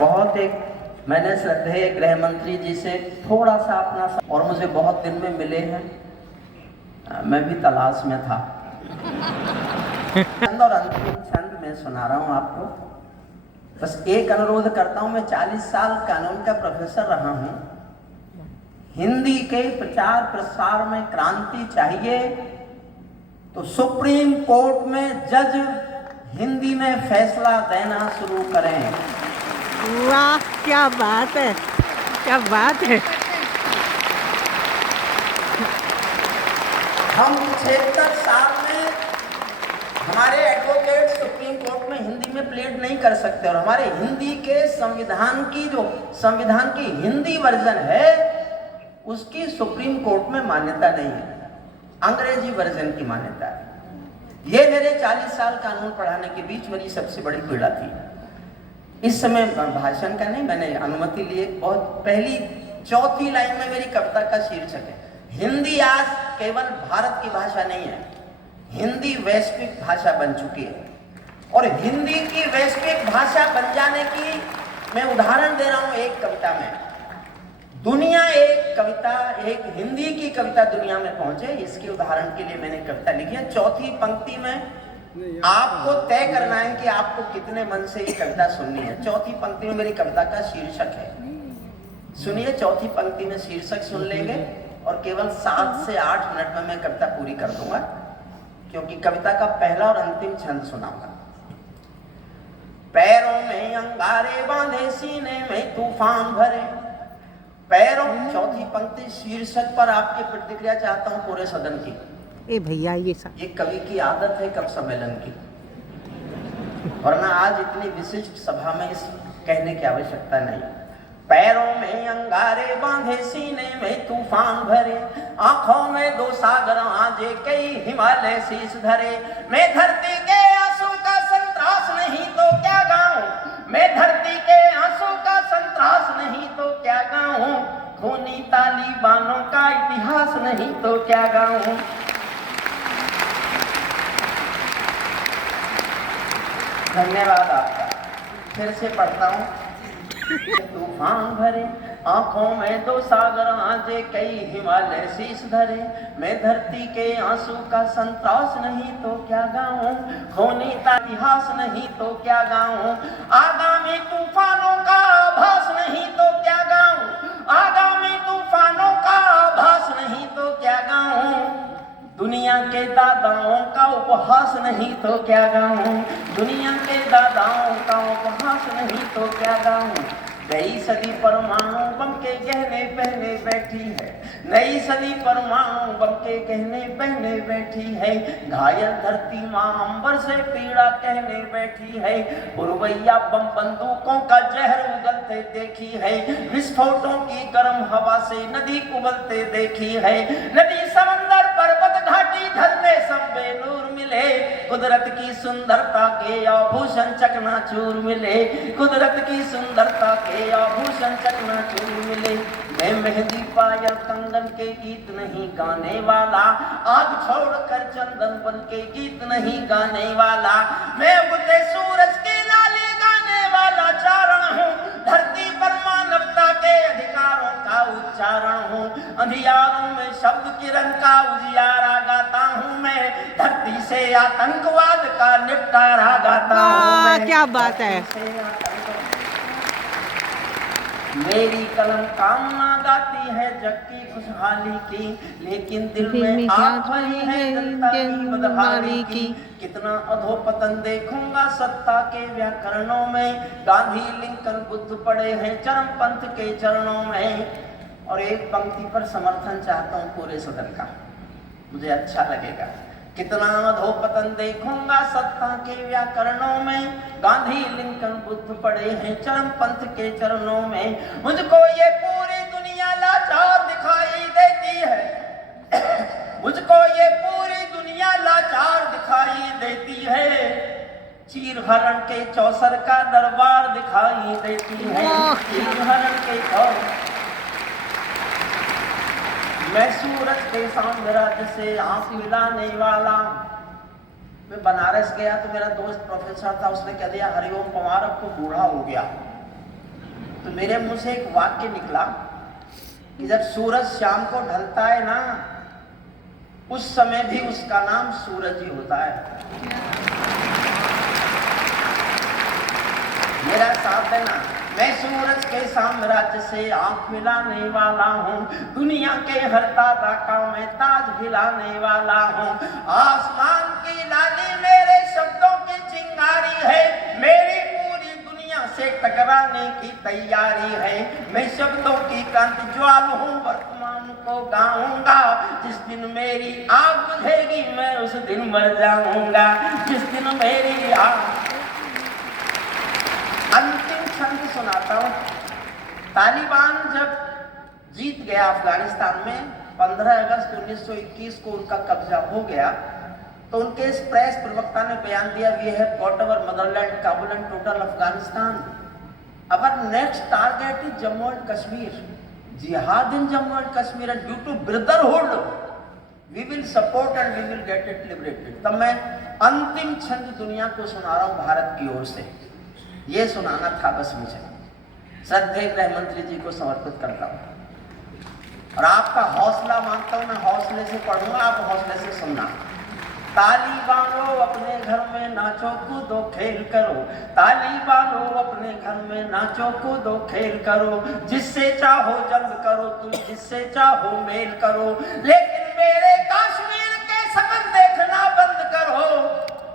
बहुत एक मैंने श्रद्धेय गृह मंत्री जी से थोड़ा सा अपना और मुझे बहुत दिन में मिले हैं, मैं भी तलाश में था। छंद और अंतिम छंद मैं सुना रहा हूँ आपको। बस एक अनुरोध करता हूँ, मैं 40 साल कानून का प्रोफेसर रहा हूँ। हिंदी के प्रचार प्रसार में क्रांति चाहिए तो सुप्रीम कोर्ट में जज हिंदी में फैसला देना शुरू करें। वाह, क्या बात है, क्या बात है। हम 76 साल में हमारे एडवोकेट सुप्रीम कोर्ट में हिंदी में प्लेड नहीं कर सकते और हमारे हिंदी के संविधान की हिंदी वर्जन है उसकी सुप्रीम कोर्ट में मान्यता नहीं है, अंग्रेजी वर्जन की मान्यता है। ये मेरे 40 साल कानून पढ़ाने के बीच मेरी सबसे बड़ी पीड़ा थी। इस समय भाषण का नहीं, मैंने अनुमति ली। बहुत पहली चौथी लाइन में मेरी कविता का शीर्षक है, हिंदी आज केवल भारत की भाषा नहीं है, हिंदी वैश्विक भाषा बन चुकी है। और हिंदी की वैश्विक भाषा बन जाने की मैं उदाहरण दे रहा हूं एक कविता में। दुनिया एक हिंदी की कविता दुनिया में पहुंचे, इसके उदाहरण के लिए मैंने कविता लिखी है। चौथी पंक्ति में आपको तय करना है कि आपको कितने मन से ये कविता सुननी है। चौथी पंक्ति में मेरी कविता का शीर्षक है, सुनिए। चौथी पंक्ति में शीर्षक सुन लेंगे और केवल 7 से 8 मिनट में मैं कविता पूरी कर दूंगा, क्योंकि कविता का पहला और अंतिम छंद सुनाऊंगा। पैरों में अंगारे बांधे, सीने में तूफान भरे, पैरों। चौथी पंक्ति शीर्षक पर आपकी प्रतिक्रिया चाहता हूं पूरे सदन की। ए भैया, ये कवि की आदत है कवि सम्मेलन की, वरना आज इतनी विशिष्ट सभा में इस कहने की आवश्यकता नहीं। पैरों में अंगारे बांधे, सीने में तूफान भरे, आंखों में 2 सागर आजे, कई हिमालय शीश धरे। मैं धरती के आंसू का संतरास नहीं तो क्या गाऊं, मैं धरती के आंसू का संतरास नहीं तो क्या गाऊं, खूनी तालिबानों का इतिहास नहीं तो क्या गाऊं। धन्यवाद आपका। फिर से पढ़ता हूँ। तूफान भरे, आंखों में 2 सागर आजे, कई हिमालय शीश धरे। मैं धरती के आंसू का संतरास नहीं तो क्या गाऊं, खूनी इतिहास नहीं तो क्या गाऊं, आगामी तूफानों का आभास नहीं तो क्या गाऊं, आगामी तूफानों का आभास नहीं तो क्या गाऊं, दुनिया के दादाओं का उपहास नहीं तो क्या गाऊं, दुनिया के दादाओं का उपहास नहीं तो क्या गाऊं। नई सदी परमाणु बम के गहने पहने बैठी है, नई सदी परमाणु बम के गहने पहने बैठी है। घायल धरती माँ अंबर से पीड़ा कहने बैठी है, पुरवैया बम बंदूकों का जहर उगलते देखी है। विस्फोटों की गर्म हवा से नदी उबलते देखी है, नदी समंदर पर्वत घाटी झरने सब बेनूर मिले। कुदरत की सुंदरता के आभूषण चकनाचूर मिले, कुदरत की सुंदरता के आभूषण चकनाचूर मिले। मैं मेहंदी पायल कंगन के गीत नहीं गाने वाला, आग छोड़कर चंदन बन के गीत नहीं गाने वाला। मैं उगते सूरज की लाली गाने वाला चारण हूँ, धरती पर मानवता के अधिकारों का उच्चारण हूँ। अंधियारों में शब्द किरण का उजियारा गाता हूँ मैं, धरती से आतंकवाद का निपटारा गाता हूँ मैं। क्या बात है। मेरी कलम कामना गाती है जग की खुशहाली की, लेकिन दिल में आग भरी है जनता की बदहाली की। कितना अधोपतन देखूंगा सत्ता के व्याकरणों में, गांधी लिंकन बुद्ध पड़े हैं चरमपंथ के चरणों में। और एक पंक्ति पर समर्थन चाहता हूं पूरे सदन का, मुझे अच्छा लगेगा। कितना अधोपतन देखूंगा सत्ता के व्याकरणों में, गांधी लिंकन बुद्ध पड़े हैं चरमपंथ के चरणों में। मुझको ये पूरी दुनिया लाचार दिखाई देती है, मुझको ये पूरी दुनिया लाचार दिखाई देती है। चीर हरण के चौसर का दरबार दिखाई देती है, चीर हरण के चौसर। मैं सूरज के साम्राज्य से आंख मिलाने वाला। मैं बनारस गया तो मेरा दोस्त प्रोफेसर था, उसने कह दिया हरिओम पवार अब तो बूढ़ा हो गया। तो मेरे मुंह से एक वाक्य निकला कि जब सूरज शाम को ढलता है ना, उस समय भी उसका नाम सूरज ही होता है। मेरा साथ है ना, मैं सूरज के साम्राज्य से आंख मिलाने वाला हूँ, दुनिया के हर तारा का मैं ताज हिलाने वाला हूँ। आसमान की लाली मेरे शब्दों की चिंगारी है, मेरी पूरी दुनिया से टकराने की तैयारी है। मैं शब्दों की कांति ज्वाल हूँ, वर्तमान को गाऊंगा। जिस दिन मेरी आग बुझेगी मैं उस दिन मर जाऊंगा। जिस दिन मेरी आग, अंतिम छंद सुनाता हूं। तालिबान जब जीत गया अफगानिस्तान में, 15 अगस्त 1921 को उनका कब्जा हो गया, तो उनके इस प्रेस प्रवक्ता ने बयान दिया, we have got our motherland, Kabul and total Afghanistan. Our next target is Jammu and Kashmir, jihad in Jammu and Kashmir, and due to brotherhood we will support and we will get it liberated. तब मैं अंतिम छंद दुनिया को सुना रहा हूं भारत की ओर से। ये सुनाना था बस मुझे। श्रद्धेय गृह मंत्री जी को समर्पित करता हूं और आपका हौसला मांगता हूं। मैं हौसले से पढ़ूंगा, आप हौसले से सुनना। तालिबानों अपने घर में नाचो कूदो खेल करो, तालिबानों अपने घर में नाचो कूदो खेल करो। जिससे चाहो जंग करो तुम, जिससे चाहो मेल करो, लेकिन मेरे कश्मीर के सपन देखना बंद करो।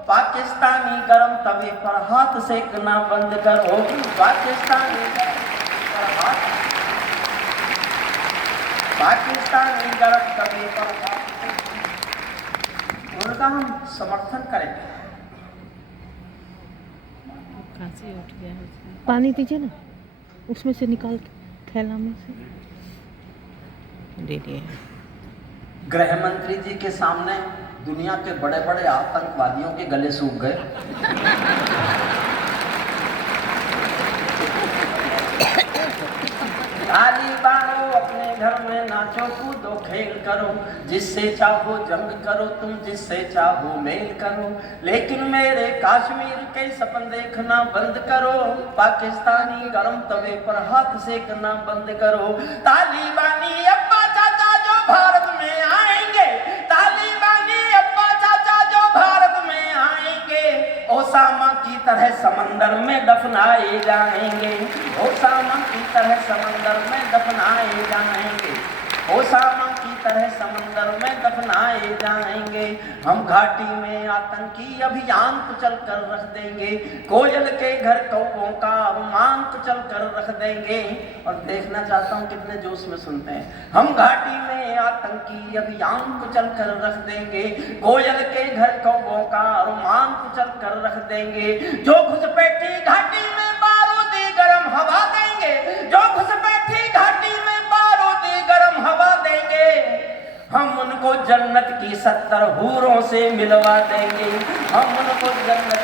पाकिस्तानी गरम तवे पर हाथ सेकना बंद करो, पाकिस्तानी गरम तवे पर हाथ, उनका हम समर्थन करेंगे। खांसी उठ गया है। पानी दीजिए ना, उसमें से निकाल के थैला में से दे दिए। गृह मंत्री जी के सामने दुनिया के बड़े बड़े आतंकवादियों के गले सूख गए। तालिबानों अपने घर में नाचो कूदो खेल करो, जिससे चाहो जंग करो तुम, जिससे चाहो मेल करो, लेकिन मेरे कश्मीर के सपन देखना बंद करो। पाकिस्तानी गरम तवे पर हाथ सेकना बंद करो। तालिबानी अब्बा चाचा जो भारत में आएंगे, तालिबानी अब्बा चाचा जो भारत में आएंगे, ओसामा की तरह समंदर में दफनाए जाएंगे, ओसामा की तरह समंदर में दफनाए जाएंगे, ओसामा की तरह समंदर में दफनाए जाएंगे। हम घाटी में आतंकी अभियान को चल कर रख देंगे, कोयल के घर कौओं का अवमान को चल कर रख देंगे। और देखना चाहता हूँ कितने जोश में सुनते हैं। हम घाटी में आतंकी अभियान को चल कर रख देंगे, कोयल के घर कौओं का अवमान को चल कर रख देंगे। जो घुसपैठी घाटी में बारूदी गरम हवा देंगे, जो घुसपैठी घाटी में बारूदी गरम हवा देंगे, हम उनको जन्नत की 70 हूरों से मिलवा देंगे। हम उनको जन्नत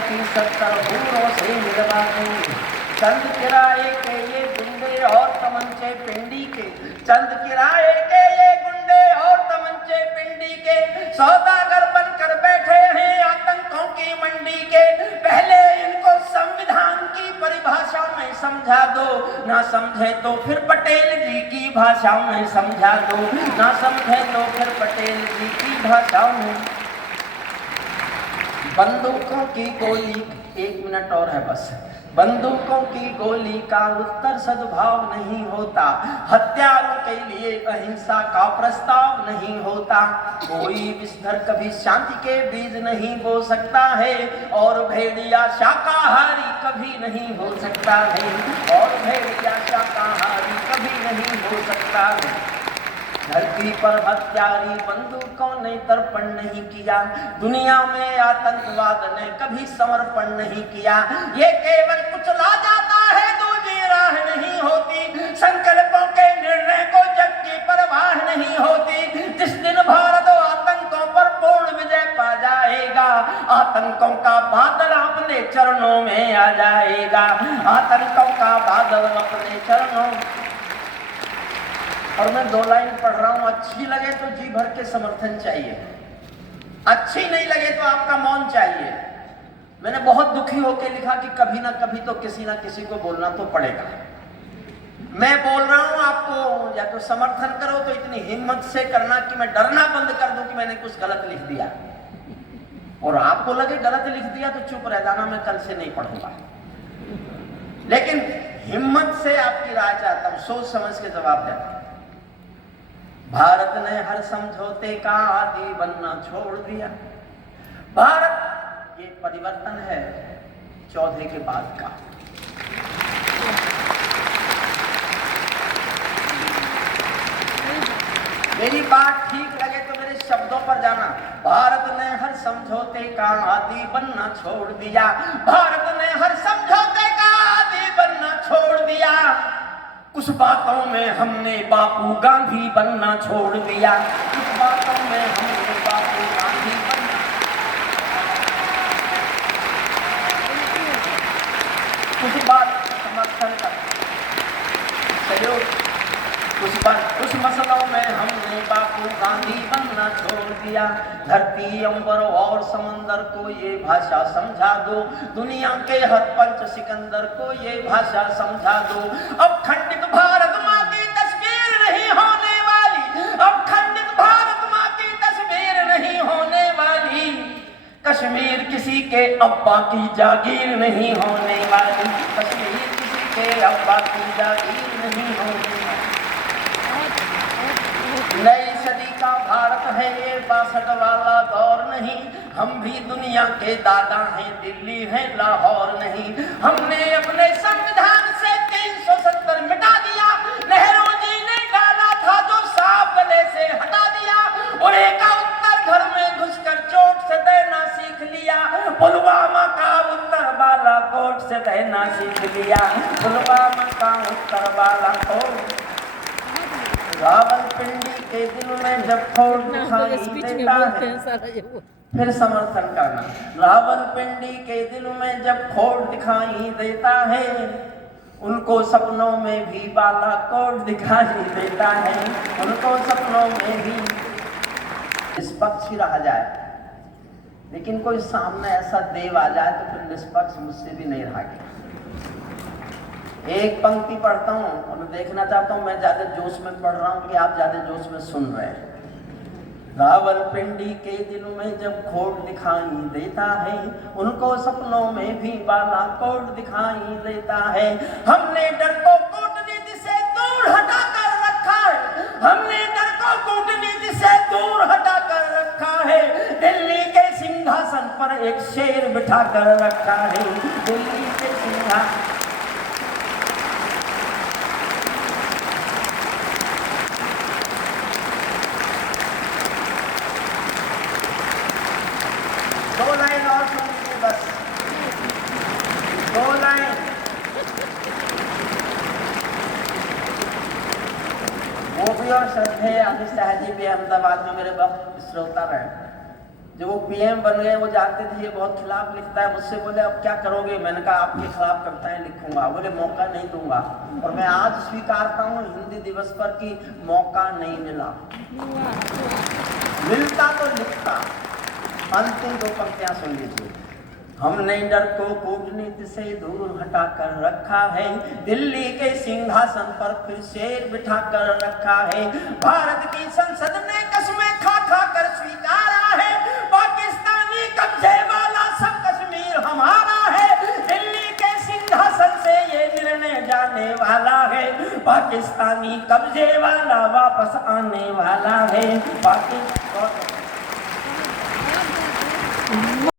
की 70 हूरों से मिलवा देंगे। चंद किराए के ये गुंडे और तमंचे पिंडी के, चंद किराए के ये गुंडे और तमंचे पिंडी के, सौदागर बनकर बैठे हैं आतंकों की मंडी के। पहले इनको संविधान की परिभाषा में समझा दो, ना समझे तो फिर पटेल जी की भाषा में समझा दो, ना समझे तो फिर पटेल जी की भाषा में। बंदूकों की गोली, 1 मिनट और है बस। बंदूकों की गोली का उत्तर सद्भाव नहीं होता, हत्यारों के लिए अहिंसा का प्रस्ताव नहीं होता। कोई विस्तर कभी शांति के बीज नहीं बो सकता है, और भेड़िया शाकाहारी कभी नहीं हो सकता है, और भेड़िया शाकाहारी कभी नहीं हो सकता है। धरती पर हत्यारी बंदूकों ने तर्पण नहीं किया, दुनिया में आतंकवाद ने कभी समर्पण नहीं किया। ये केवल कुचला जाता है, दूसरी राह नहीं होती। संकल्पों के निर्णय को जग की परवाह नहीं होती। जिस दिन भारत आतंकों पर पूर्ण विजय पा जाएगा, आतंकों का बादल अपने चरणों में आ जाएगा, आतंकों का बादल अपने चरणों। और मैं 2 लाइन पढ़ रहा हूं, अच्छी लगे तो जी भर के समर्थन चाहिए, अच्छी नहीं लगे तो आपका मौन चाहिए। मैंने बहुत दुखी होकर लिखा कि कभी ना कभी तो किसी ना किसी को बोलना तो पड़ेगा। मैं बोल रहा हूं आपको, या तो समर्थन करो तो इतनी हिम्मत से करना कि मैं डरना बंद कर दूं कि मैंने कुछ गलत लिख दिया, और आपको लगे गलत लिख दिया तो चुप रह जाना, मैं कल से नहीं पढ़ूंगा। लेकिन हिम्मत से आपकी राय चाहता हूं, सोच समझ के जवाब देना। भारत ने हर समझौते का आदी बनना छोड़ दिया। भारत, ये परिवर्तन है चौधरी के बाद का। मेरी बात ठीक लगे तो मेरे शब्दों पर जाना। भारत ने हर समझौते का आदी बनना छोड़ दिया। भारत ने हर समझौते का आदी बनना छोड़ दिया। कुछ बातों में हमने बापू गांधी बनना छोड़ दिया। कुछ बातों में हमने बापू गांधी बनना, कुछ बात समर्थन का सहयोग, कुछ मसलों में हमने बापू गांधी बनना छोड़ दिया। धरती अंबर और समंदर को ये भाषा समझा दो, दुनिया के हर पंच सिकंदर को ये भाषा समझा दो। अब खंडित भारत माँ की तस्वीर नहीं होने वाली, अब खंडित भारत माँ की तस्वीर नहीं होने वाली। कश्मीर किसी के अब्बा की जागीर नहीं होने वाली। कश्मीर किसी के अब्बा की जागीर नहीं होने वाली। नई सदी का भारत है ये 62 वाला दौर नहीं। हम भी दुनिया के दादा हैं, दिल्ली है लाहौर नहीं। हमने अपने संविधान से 370 मिटा दिया। नेहरू जी ने डाला था जो सांप गले से हटा दिया। और एक उत्तर घर में घुसकर चोट से देना सीख लिया। पुलवामा का उत्तर बालाकोट से देना सीख लिया। पुलवामा का उत्तर बालाकोट। रावलपिंडी के दिल में जब फोड़ दिखाई देता है, फिर समर्थन करना। रावलपिंडी के दिल में जब फोड़ दिखाई देता है, उनको सपनों में भी बालाकोट दिखाई देता है। उनको सपनों में भी निष्पक्ष ही रहा जाए, लेकिन कोई सामने ऐसा देव आ जाए तो फिर निष्पक्ष मुझसे भी नहीं रहा गया। एक पंक्ति पढ़ता हूँ और मैं देखना चाहता हूँ, मैं ज्यादा जोश में पढ़ रहा हूँ कि आप ज्यादा जोश में सुन रहे हैं। रावलपिंडी के दिल में जब खोट दिखाई देता है, उनको सपनों में भी बालाकोट दिखाई देता है। हमने डर को कूटनीति से दूर हटा कर रखा है। हमने डर को कूटनीति से दूर हटा कर रखा है। दिल्ली के सिंहासन पर एक शेर बिठा कर रखा है। दिल्ली के सिंहासन, दो लाइन और सुन लीजिए बस, दो लाइन। वो भी और श्रद्धेय अमित शाह जी भी अहमदाबाद में मेरे बहुत श्रोता रहे। जब वो पीएम बन गए, वो जानते थे ये बहुत खिलाफ लिखता है। मुझसे बोले अब क्या करोगे? मैंने कहा आपके खिलाफ कविताएं लिखूंगा। बोले मौका नहीं दूंगा। और मैं आज स्वीकारता हूँ हिंदी दिवस पर कि मौका नहीं मिला, मिलता तो लिखता। अंतिम दो पंक्तियां सुन लीजिए। हमने डर को कूटनीति से दूर हटा कर रखा है। दिल्ली के सिंहासन पर फिर शेर बिठा कर रखा है। भारत की संसद ने कसमें खा खा कर स्वीकारा है। पाकिस्तानी कब्जे वाला सब कश्मीर हमारा है। दिल्ली के सिंहासन से ये निर्णय जाने वाला है। पाकिस्तानी कब्जे वाला वापस आने वाला है। पाकिस्तान